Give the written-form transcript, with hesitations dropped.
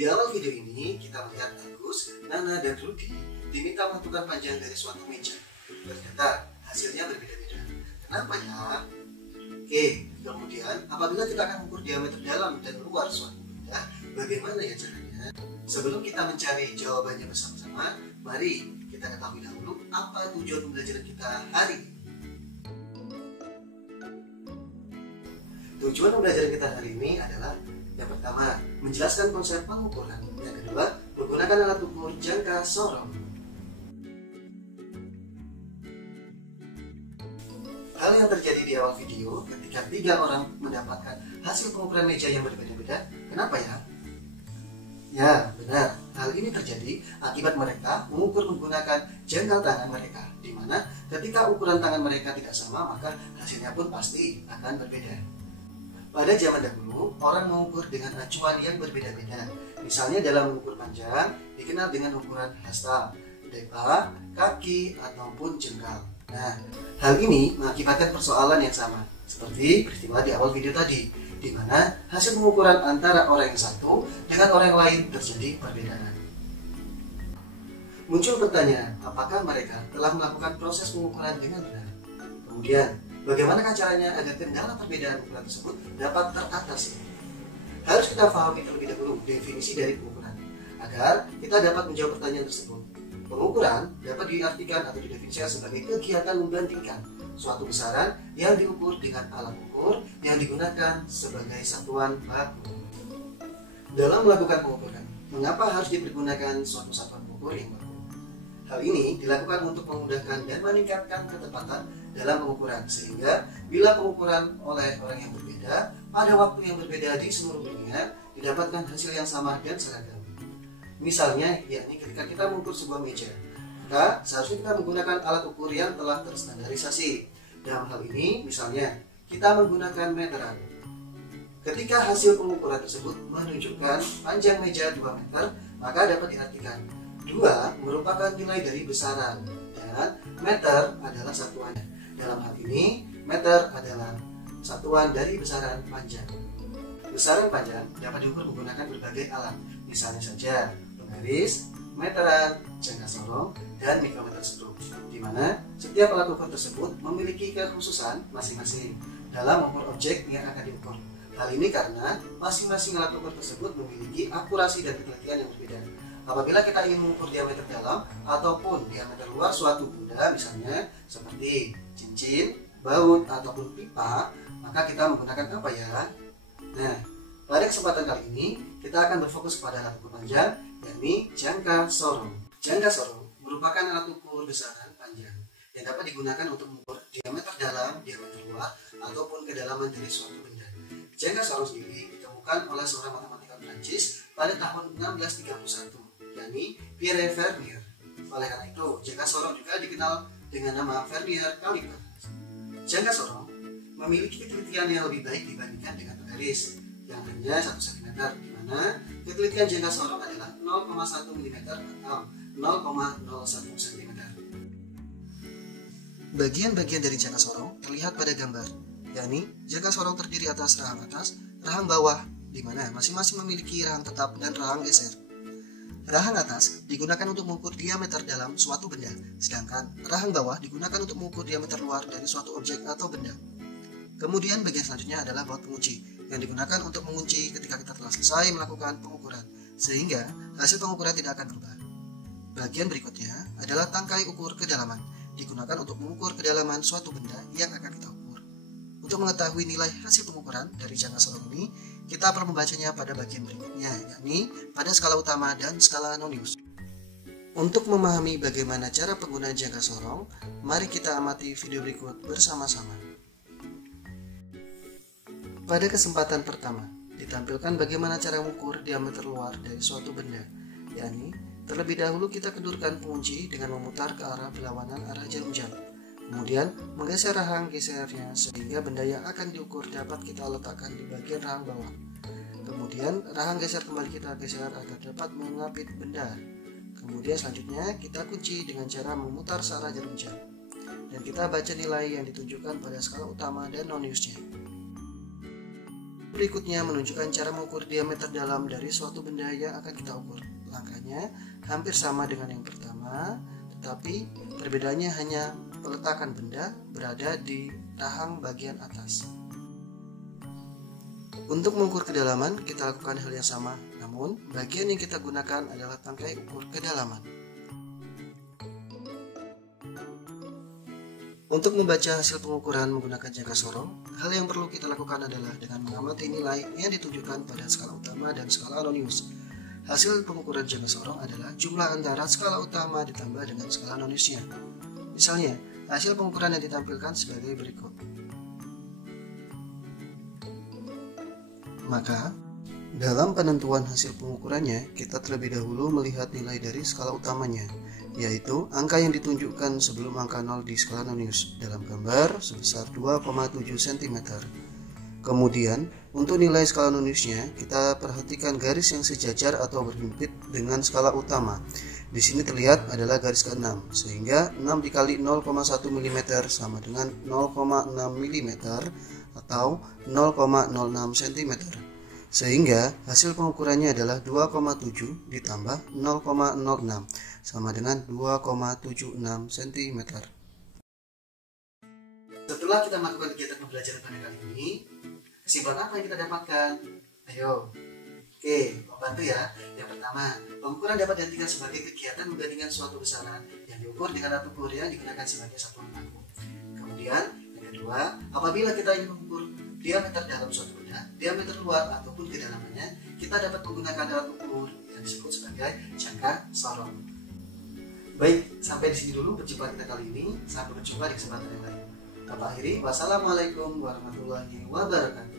Di awal video ini kita melihat Agus, Nana, dan Rudy diminta menentukan panjang dari suatu meja. Ternyata hasilnya berbeda-beda. Kenapa ya? Oke, kemudian apabila kita akan mengukur diameter dalam dan luar suatu benda, bagaimana ya caranya? Sebelum kita mencari jawabannya bersama-sama, mari kita ketahui dahulu apa tujuan pembelajaran kita hari ini. Tujuan pembelajaran kita hari ini adalah yang pertama, menjelaskan konsep pengukuran. Yang kedua, menggunakan alat ukur jangka sorong. Hal yang terjadi di awal video ketika 3 orang mendapatkan hasil pengukuran meja yang berbeda-beda, kenapa ya? Ya, benar. Hal ini terjadi akibat mereka mengukur menggunakan jangkal tangan mereka, di mana ketika ukuran tangan mereka tidak sama, maka hasilnya pun pasti akan berbeda. Pada zaman dahulu, orang mengukur dengan acuan yang berbeda-beda. Misalnya dalam mengukur panjang, dikenal dengan ukuran hasta, depa, kaki, ataupun jengkal. Nah, hal ini mengakibatkan persoalan yang sama, seperti peristiwa di awal video tadi, di mana hasil pengukuran antara orang yang satu dengan orang lain terjadi perbedaan. Muncul pertanyaan, apakah mereka telah melakukan proses pengukuran dengan benar? Kemudian, bagaimanakah caranya agar kendala perbedaan ukuran tersebut dapat teratasi? Harus kita pahami terlebih dahulu definisi dari pengukuran, agar kita dapat menjawab pertanyaan tersebut. Pengukuran dapat diartikan atau didefinisikan sebagai kegiatan membandingkan suatu besaran yang diukur dengan alat ukur yang digunakan sebagai satuan baku. Dalam melakukan pengukuran, mengapa harus dipergunakan suatu satuan ukur yang baku? Hal ini dilakukan untuk memudahkan dan meningkatkan ketepatan dalam pengukuran, sehingga bila pengukuran oleh orang yang berbeda pada waktu yang berbeda di seluruh dunia didapatkan hasil yang sama dan seragam. Misalnya, yakni ketika kita mengukur sebuah meja, maka seharusnya kita menggunakan alat ukur yang telah terstandarisasi. Dalam hal ini, misalnya, kita menggunakan meteran. Ketika hasil pengukuran tersebut menunjukkan panjang meja 2 meter, maka dapat diartikan 2 merupakan nilai dari besaran, dan meter adalah satuannya. Dalam hal ini, meter adalah satuan dari besaran panjang. Besaran panjang dapat diukur menggunakan berbagai alat, misalnya saja garis, meteran, jangka sorong, dan mikrometer stroke, di mana setiap alat ukur tersebut memiliki kekhususan masing-masing dalam mengukur objek yang akan diukur. Hal ini karena masing-masing alat ukur tersebut memiliki akurasi dan ketelitian yang berbeda. Apabila kita ingin mengukur diameter dalam ataupun diameter luar suatu benda, misalnya seperti cincin, baut, ataupun pipa, maka kita menggunakan apa ya? Nah, pada kesempatan kali ini kita akan berfokus pada alat ukur panjang, yakni jangka sorong. Jangka sorong merupakan alat ukur besaran panjang yang dapat digunakan untuk mengukur diameter dalam, diameter luar, ataupun kedalaman dari suatu benda. Jangka sorong sendiri ditemukan oleh seorang matematika Prancis pada tahun 1631, yakni Pierre Vernier. Oleh karena itu, jangka sorong juga dikenal dengan nama Vernier Caliper. Jangka sorong memiliki ketelitian yang lebih baik dibandingkan dengan penggaris yang hanya 1 cm, di mana ketelitian jangka sorong adalah 0,1 mm atau 0,01 cm. Bagian-bagian dari jangka sorong terlihat pada gambar, yakni jangka sorong terdiri atas rahang atas, rahang bawah, di mana masing-masing memiliki rahang tetap dan rahang geser. Rahang atas digunakan untuk mengukur diameter dalam suatu benda, sedangkan rahang bawah digunakan untuk mengukur diameter luar dari suatu objek atau benda. Kemudian bagian selanjutnya adalah baut pengunci yang digunakan untuk mengunci ketika kita telah selesai melakukan pengukuran, sehingga hasil pengukuran tidak akan berubah. Bagian berikutnya adalah tangkai ukur kedalaman, digunakan untuk mengukur kedalaman suatu benda yang akan kita ukur. Untuk mengetahui nilai hasil pengukuran dari jangka sorong ini, kita perlu membacanya pada bagian berikutnya, yakni pada skala utama dan skala nonius. Untuk memahami bagaimana cara penggunaan jangka sorong, mari kita amati video berikut bersama-sama. Pada kesempatan pertama, ditampilkan bagaimana cara mengukur diameter luar dari suatu benda, yakni terlebih dahulu kita kendurkan pengunci dengan memutar ke arah berlawanan arah jarum jam. Kemudian menggeser rahang gesernya sehingga benda yang akan diukur dapat kita letakkan di bagian rahang bawah. Kemudian rahang geser kembali kita geser agar dapat mengapit benda. Kemudian selanjutnya kita kunci dengan cara memutar searah jarum jam. Dan kita baca nilai yang ditunjukkan pada skala utama dan noniusnya. Berikutnya menunjukkan cara mengukur diameter dalam dari suatu benda yang akan kita ukur. Langkahnya hampir sama dengan yang pertama, tetapi perbedaannya hanya peletakan benda berada di rahang bagian atas. Untuk mengukur kedalaman, kita lakukan hal yang sama, namun bagian yang kita gunakan adalah tangkai ukur kedalaman. Untuk membaca hasil pengukuran menggunakan jangka sorong, hal yang perlu kita lakukan adalah dengan mengamati nilai yang ditunjukkan pada skala utama dan skala nonius. Hasil pengukuran jangka sorong adalah jumlah antara skala utama ditambah dengan skala noniusnya. Misalnya, hasil pengukuran yang ditampilkan sebagai berikut. Maka, dalam penentuan hasil pengukurannya, kita terlebih dahulu melihat nilai dari skala utamanya, yaitu angka yang ditunjukkan sebelum angka 0 di skala nonius dalam gambar sebesar 2,7 cm. Kemudian, untuk nilai skala noniusnya, kita perhatikan garis yang sejajar atau berhimpit dengan skala utama. Di sini terlihat adalah garis ke-6, sehingga 6 dikali 0,1 mm sama dengan 0,6 mm atau 0,06 cm. Sehingga hasil pengukurannya adalah 2,7 ditambah 0,06 sama dengan 2,76 cm. Setelah kita melakukan kegiatan pembelajaran pada kali ini, kesimpulan apa yang kita dapatkan? Ayo, oke, membantu ya. Yang pertama, pengukuran dapat diartikan sebagai kegiatan membandingkan suatu besaran yang diukur dengan alat ukur yang digunakan sebagai satuan baku. Kemudian, yang kedua, apabila kita ingin mengukur diameter dalam suatu benda, diameter luar ataupun kedalamannya, kita dapat menggunakan alat ukur yang disebut sebagai jangka sorong. Baik, sampai di sini dulu perjumpaan kita kali ini. Sampai berjumpa di kesempatan yang lain. Kita akhiri. Wassalamualaikum warahmatullahi wabarakatuh.